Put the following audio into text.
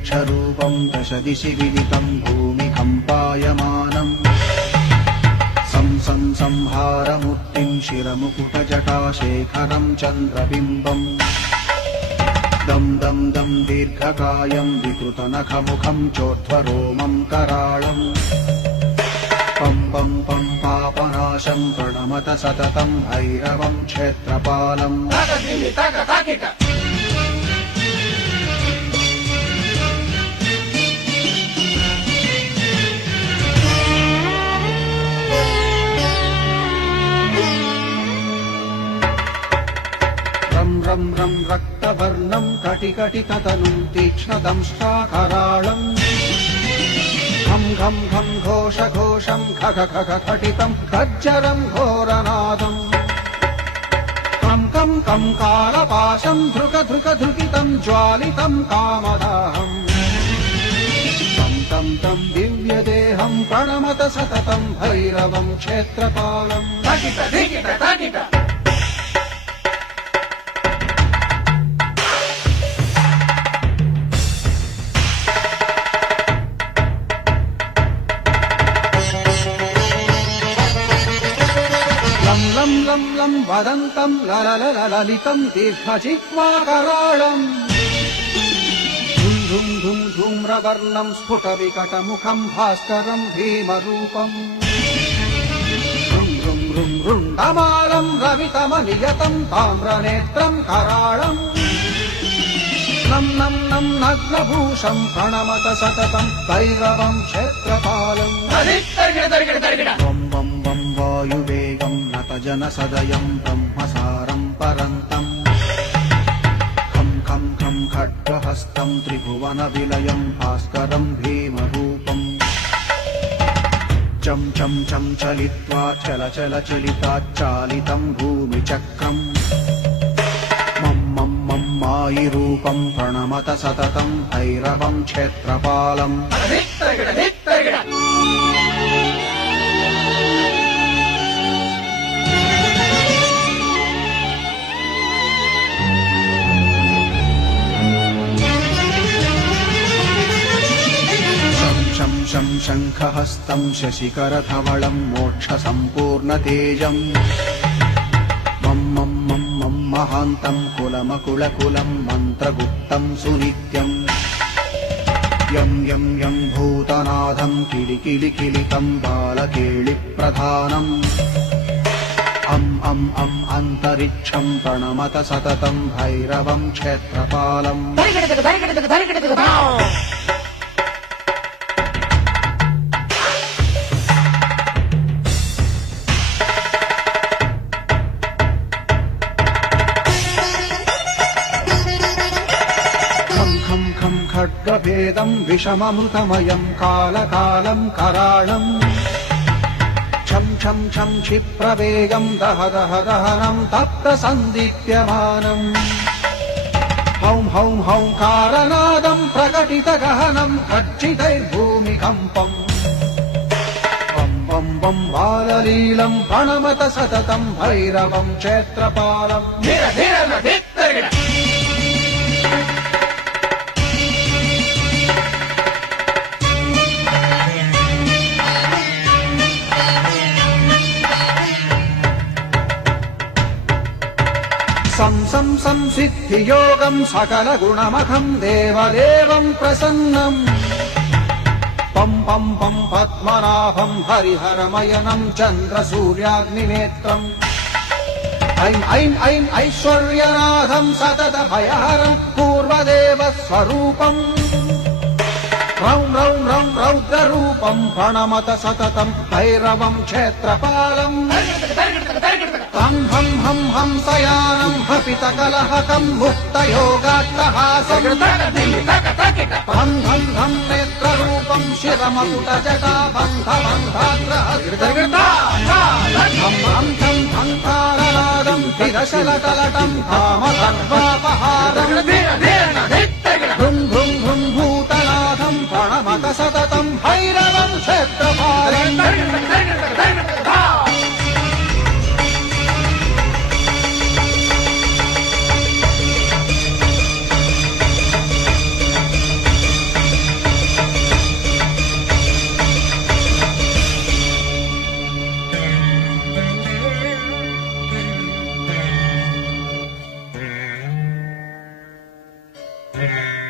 यक्षरूपं दशदिशि विदितं भूमिकम्पायमानम् संहारमूर्तिं शिरमुकुटजटाशेखरं चन्द्रबिम्बम् दं दं दं दीर्घकायं विकृतनखमुखं चोर्ध्वरोमं कराळम् पं पं पं पापनाशं प्रणमत सततं भैरवं क्षेत्रपालम् रं रं रक्तवर्णं कटिकटिततनुं तीक्ष्णदंष्ट्राकराळम् घं घं घं घोषघोषं खग खग खटितं खज्जरं घोरनादम् कं कं कं कालपाशं धृक धृक धृकितं ज्वालितं कामदाहम् तं तं तं दिव्यदेहं प्रणमत सततं भैरवं क्षेत्रपालम् लं लं लं वदन्तं ललितं दीर्घजिह्वाकराळम् धुं धुं धुं धूम्रवर्णं स्फुटविकटमुखं भास्करं भीमरूपम् ऋं ऋं ऋं ऋण्डमालं रवितमनियतं ताम्रनेत्रं कराळम् नं नं नं नग्नभूषं प्रणमत सततं भैरवं क्षेत्रपालम् वं वं वायुवेगं नतजनसदयं ब्रह्मसारं परन्तम् खं खं खं खड्गहस्तं त्रिभुवनविलयं भास्करं भीमरूपम् चं चं चं चलित्वा चल चल चलिताच्चालितं भूमिचक्रम् मं मं मं मायिरूपं प्रणमत सततं भैरवं क्षेत्रपालम् शं शङ्खहस्तं शशिकरधवलं मोक्षसम्पूर्णतेजम् मं मं मं मं महान्तं कुलमकुलकुलं मन्त्रगुप्तं सुनित्यम् यं यं यं भूतनाथं किलिकिलिकिलितं बालकेलिप्रधानम् अं अन्तरिक्षं प्रणमत सततं भैरवं क्षेत्रपालम् खड्गभेदं विषममृतमयं कालकालं कराळम् छं छं छं क्षिप्रवेगं दह दह दहनं तप्तसन्दीप्यमानम् हौं हौं हौंकारनादं प्रकटितगहनं खच्चितैर्भूमिकम्पम् वं वं वं बाललीलं प्रणमत सततं भैरवं क्षेत्रपालम् संसिद्धियोगं सकलगुणमखं देवदेवं प्रसन्नम् पं पं पं पद्मनाभं हरिहरमयनं चन्द्रसूर्याग्निनेत्रम् ऐं ऐं ऐं ऐश्वर्यनाथं सततभयहरं पूर्वदेवस्वरूपम् रौं रौं रौं रौद्ररूपं प्रणमत सततं भैरवं क्षेत्रपालम् हं हं हं हंसयानं हपितकलहकं मुक्तयोगाट्टहासम् हं हं हं नेत्ररूपं शिरमकुटजटाबन्धबन्धाग्रहं हं हं हंकारनादं विरशलकलटं कामधर्वापहारम् भृं भृं भृं भूतनाथं प्रणमत सततं भैरवं क्षेत्रपालम् Hey.